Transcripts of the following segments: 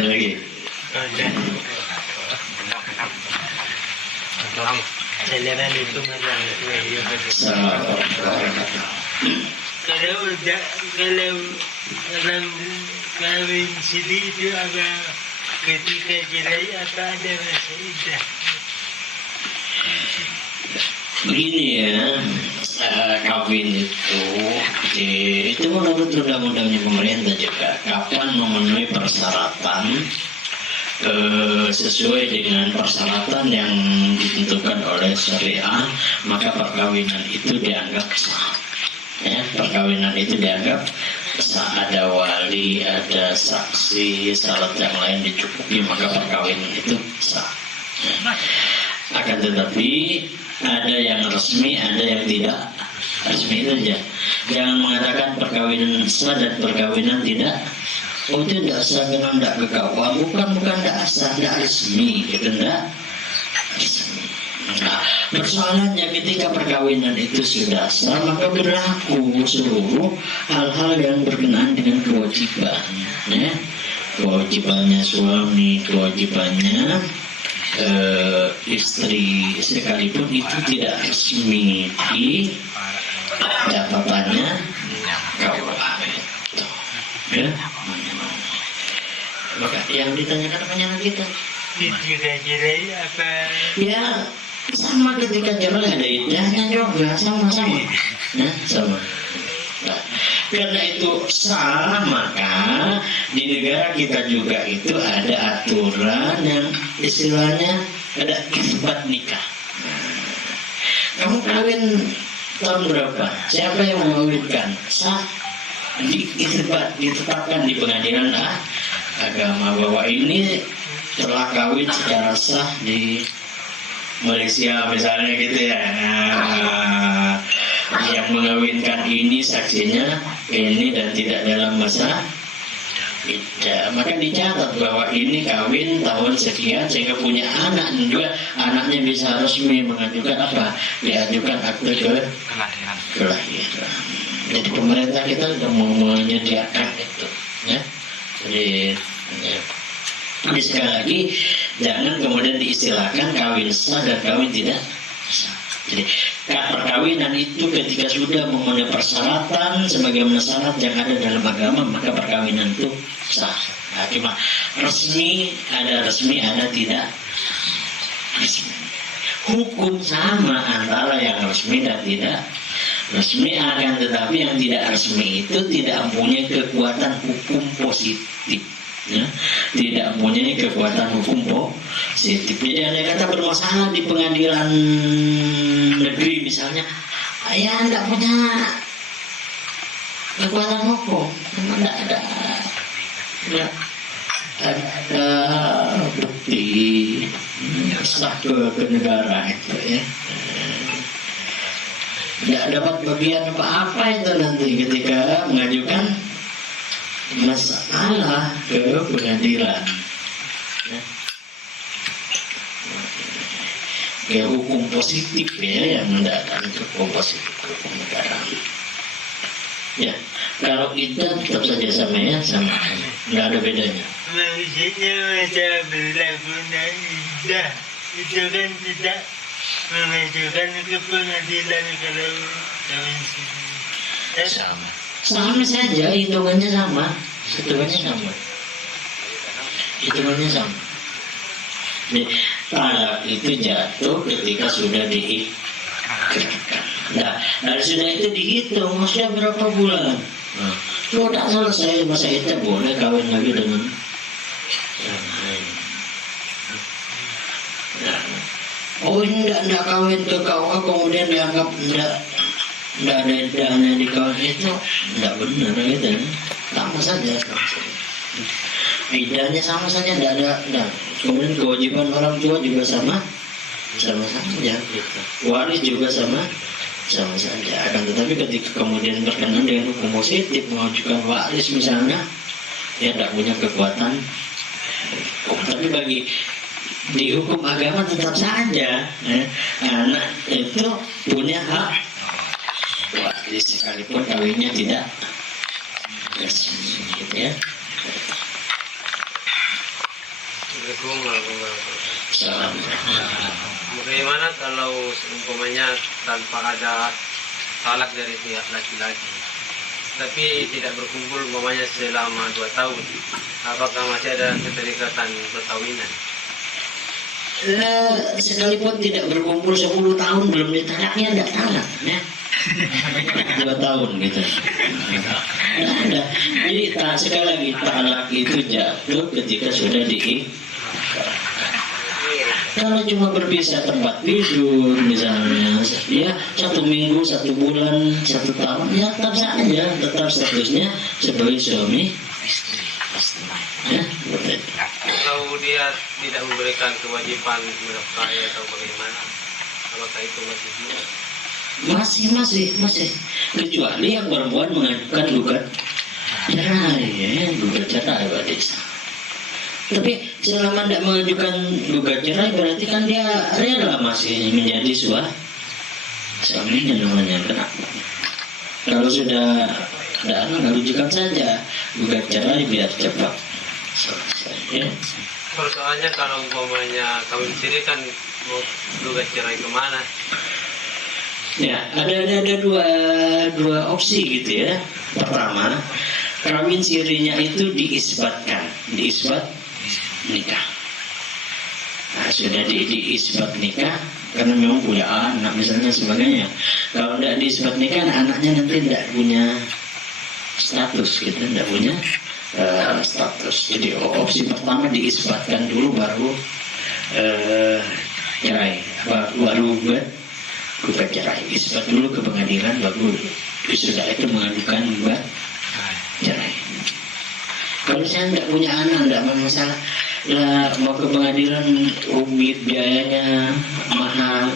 ada lagi. Jalan itu kalau kawin sini itu agak ketika cerai apa ada rasa indah. Begini ya, kawin itu menurut undang-undangnya pemerintah juga kapan memenuhi persyaratan sesuai dengan persyaratan yang ditentukan oleh syariah, maka perkawinan itu dianggap sah. Ya, perkawinan itu dianggap sah, ada wali, ada saksi, syarat yang lain dicukupi, maka perkawinan itu sah. Akan tetapi ada yang resmi, ada yang tidak resmi, itu aja. Jangan mengatakan perkawinan sah dan perkawinan tidak. Oh, itu tidak sah karena tidak kekawal. Bukan tidak sah, tidak resmi, gitu, tidak resmi. Nah, persoalannya ketika perkawinan itu sudah sah, maka berlaku seluruh hal-hal yang berkenaan dengan kewajiban, ya. Kewajibannya suami, kewajibannya istri, sekalipun itu tidak resmi di catatannya KUA itu, ya. Maka yang ditanyakan pertanyaan kita, Cerai apa? ya sama ketika cerai ada iddahnya juga, sama-sama, ya, sama. Nah, karena itu sah, maka di negara kita juga itu ada aturan yang istilahnya ada isbat nikah. Kamu kawin tahun berapa? Siapa yang mengawinkan? Sah, ditetapkan di pengadilan agama bahwa ini telah kawin secara sah di Malaysia misalnya, gitu ya. Nah, yang mengawinkan ini saksinya ini dan tidak dalam masa iddah, maka dicatat bahwa ini kawin tahun sekian sehingga punya anak juga, anaknya bisa resmi mengajukan apa? Diajukan akte kelahiran. Jadi pemerintah kita sudah menyediakan itu, ya. Jadi sekali lagi jangan kemudian diistilahkan kawin sah dan kawin tidak sah. Jadi perkawinan itu ketika sudah memenuhi persyaratan sebagaimana syarat yang ada dalam agama, maka perkawinan itu sah. Nah, cuma resmi, ada tidak resmi. Hukum sama antara yang resmi dan tidak resmi, akan tetapi yang tidak resmi itu tidak mempunyai kekuatan hukum positif, ya, tidak mempunyai kekuatan hukum positif. Jadi andai kata bermasalah di pengadilan negeri misalnya, ya tidak punya kekuatan hukum, karena tidak ada bukti sah ke negara itu, ya. Tidak dapat bagian apa-apa itu nanti ketika mengajukan masalah ke pengadilan, ya. Ya, hukum positif, ya, yang mendatang hukum positif, hukum negara. Ya, kalau itu tetap saja sama, ya, sama, nggak ada bedanya. Maksudnya macam berlakunya iddah itu kan tidak mengajukan ke pengadilan kalau kawin siri. Sama saja, hitungannya sama. Nih, talak itu jatuh ketika sudah diikrarkan. Nah, dari sudah itu dihitung, maksudnya berapa bulan? Nah, sudah selesai masa itu boleh kawin lagi dengan yang lain. Nah, oh ini tidak kawin ke KUA kemudian dianggap tidak ada iddahnya di kawin, itu tidak benar, gitu. Sama saja. Iddahnya sama saja, tidak ada. Kemudian kewajiban orang tua juga sama saja, gitu. Waris juga sama saja. Akan tetapi ketika kemudian berkenaan dengan hukum positif, mengajukan waris misalnya, dia tidak punya kekuatan hukum. Tapi bagi di hukum agama tetap saja, ya, anak itu punya hak waris sekalipun kawinnya tidak resmi, gitu, ya. Assalamualaikum warahmatullahi wabarakatuh. Salam. Bagaimana kalau umpamanya tanpa ada talak dari pihak laki-laki, tapi tidak berkumpul umpamanya selama 2 tahun, apakah masih ada keterikatan perkawinan? Sekalipun tidak berkumpul 10 tahun belum ditalaknya tidak talak ya. 2 tahun gitu. Nggak ada. Jadi sekali lagi talak itu jatuh ketika sudah kalau cuma berpisah tempat tidur misalnya, ya 1 minggu, 1 bulan, 1 tahun, ya tetap saja, tetap statusnya sebagai suami istri. Ya, betul. Kalau dia tidak memberikan kewajiban menafkahi atau bagaimana, apakah itu Masih. Kecuali yang perempuan mengajukan gugat cerai, ya, gugat cerai Pak Desa. Tapi selama tidak mengajukan gugat cerai berarti kan dia rela masih menjadi suaminya namanya. Kenapa? Kalau sudah tidak ajukan saja gugat cerai biar cepat selesai. Ya. Persoalannya kalau umpamanya kawin siri kan mau gugat cerai kemana? Ya, ada dua opsi gitu ya. Pertama, kawin sirinya itu diisbat nikah. Nah, sudah diisbat nikah karena memang punya anak misalnya sebagainya. Kalau tidak diisbat nikah, anaknya nanti tidak punya status gitu, tidak punya status. Jadi opsi pertama diisbatkan dulu baru cerai, baru gugat cerai. Isbat dulu ke pengadilan baru sudah itu mengajukan gugat cerai. Kalau saya tidak punya anak, tidak masalah. Mau ke pengadilan rumit, biayanya mahal.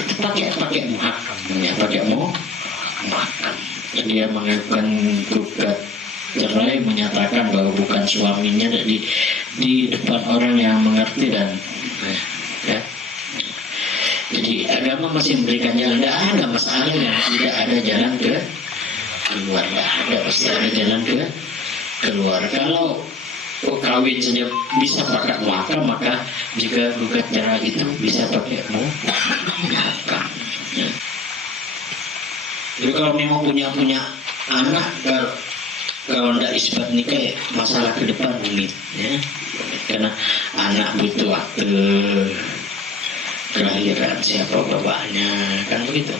Itu pakai muhakam, ya, pakai muhakam. Dia mengajukan gugat cerai, menyatakan bahwa bukan suaminya di depan orang yang mengerti dan ya. Jadi agama masih memberikan jalan. Tidak ada masalah yang tidak ada jalan ke keluar. Tidak ada, pasti ada jalan ke keluar. Kalau kawin saja bisa pakai muhakam, maka jika gugat cerai itu bisa pakai muhakam. Ya. Jadi kalau memang punya anak, kalau tidak isbat nikah, ya, masalah ke depan rumit, ya. Karena anak butuh waktu kelahiran siapa bapaknya, kan begitu.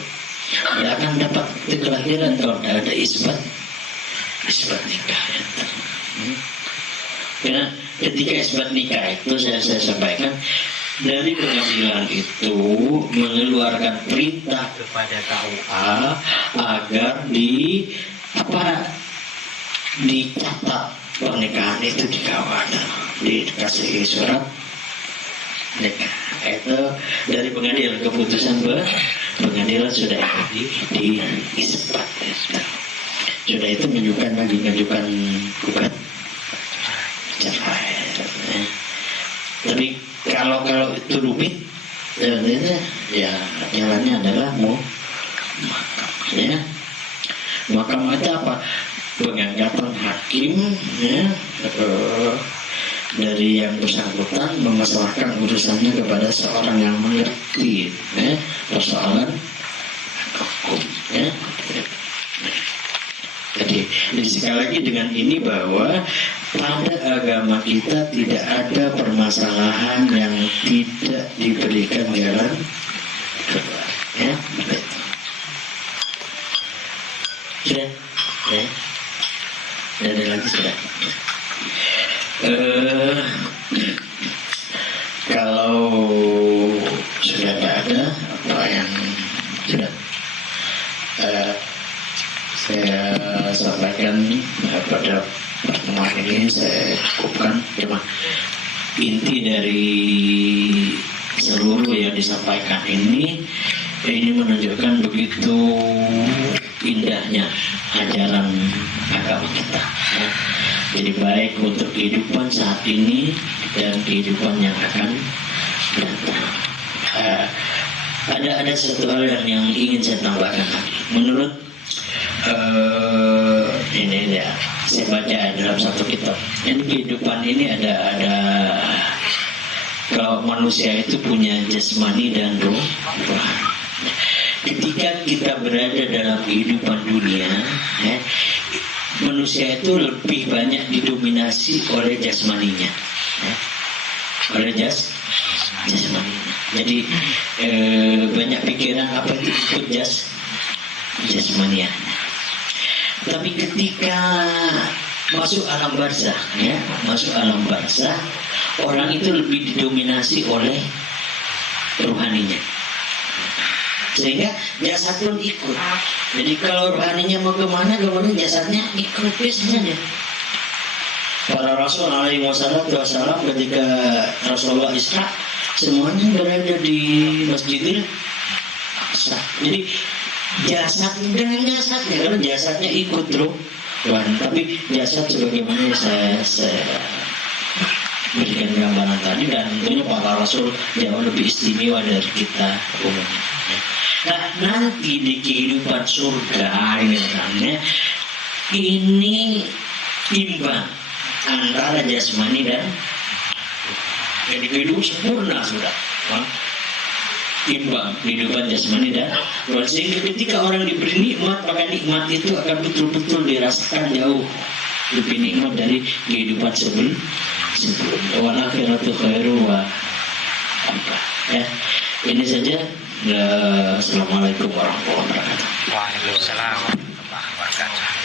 Tidak akan dapat kelahiran kalau tidak ada isbat nikah. Karena ketika isbat nikah itu saya sampaikan, dari pengadilan itu mengeluarkan perintah kepada KUA agar dicatat pernikahan itu di KUA, dikasih surat nikah. Itu dari pengadilan, keputusan pengadilan sudah diisbat. Sudah itu mengajukan gugat cerai. Tapi kalau itu rumit, ya jalannya adalah muhakam. Ya, muhakam itu apa? Pengangkatan hakim, ya, dari yang bersangkutan memasalahkan urusannya kepada seorang yang mengerti, ya, persoalan hukum. Ya. Jadi sekali lagi dengan ini bahwa pada agama kita tidak ada permasalahan yang tidak diberikan jalan keluar. Ya, betul. Sudah, ya. Ada lagi sudah. Kalau sudah tidak ada apa yang sudah saya sampaikan pada pertemuan ini, saya cukupkan. Cuma inti dari seluruh yang disampaikan ini menunjukkan begitu indahnya ajaran agama kita, ya. Jadi baik untuk kehidupan saat ini dan kehidupan yang akan datang. Ada satu hal yang ingin saya tambahkan lagi. Menurut ini ya, saya baca dalam satu kitab. Ini kehidupan ini ada Kalau manusia itu punya jasmani dan roh. Ketika kita berada dalam kehidupan dunia, ya, manusia itu lebih banyak didominasi oleh jasmaninya, ya, oleh jasmaninya. Jadi banyak pikiran apa itu ikut jasmania. Tapi ketika masuk alam barzah, ya, masuk alam barzah, orang itu lebih didominasi oleh rohaninya. Sehingga jasad pun ikut. Jadi kalau rohaninya mau kemana, jasadnya ikut saja. Para Rasul alaihi wassalam ketika Rasulullah Isra, semuanya berada di Masjidil Aqsa. Jadi jasad dengan jasadnya, karena jasadnya ikut rohani. Tapi jasad sebagaimana saya berikan gambaran tadi, dan tentunya para Rasul jauh lebih istimewa dari kita umumnya. Nah, nanti di kehidupan surga misalnya, ini imbang antara jasmani dan jadi kehidupan sempurna sudah, imbang kehidupan jasmani dan rohani. Sehingga ketika orang diberi nikmat, maka nikmat itu akan betul-betul dirasakan jauh lebih nikmat dari kehidupan sebelumnya. Wal akhiratu khairu wa abqa. Ya, ini saja. Assalamualaikum warahmatullahi wabarakatuh. Waalaikumsalam warahmatullahi wabarakatuh.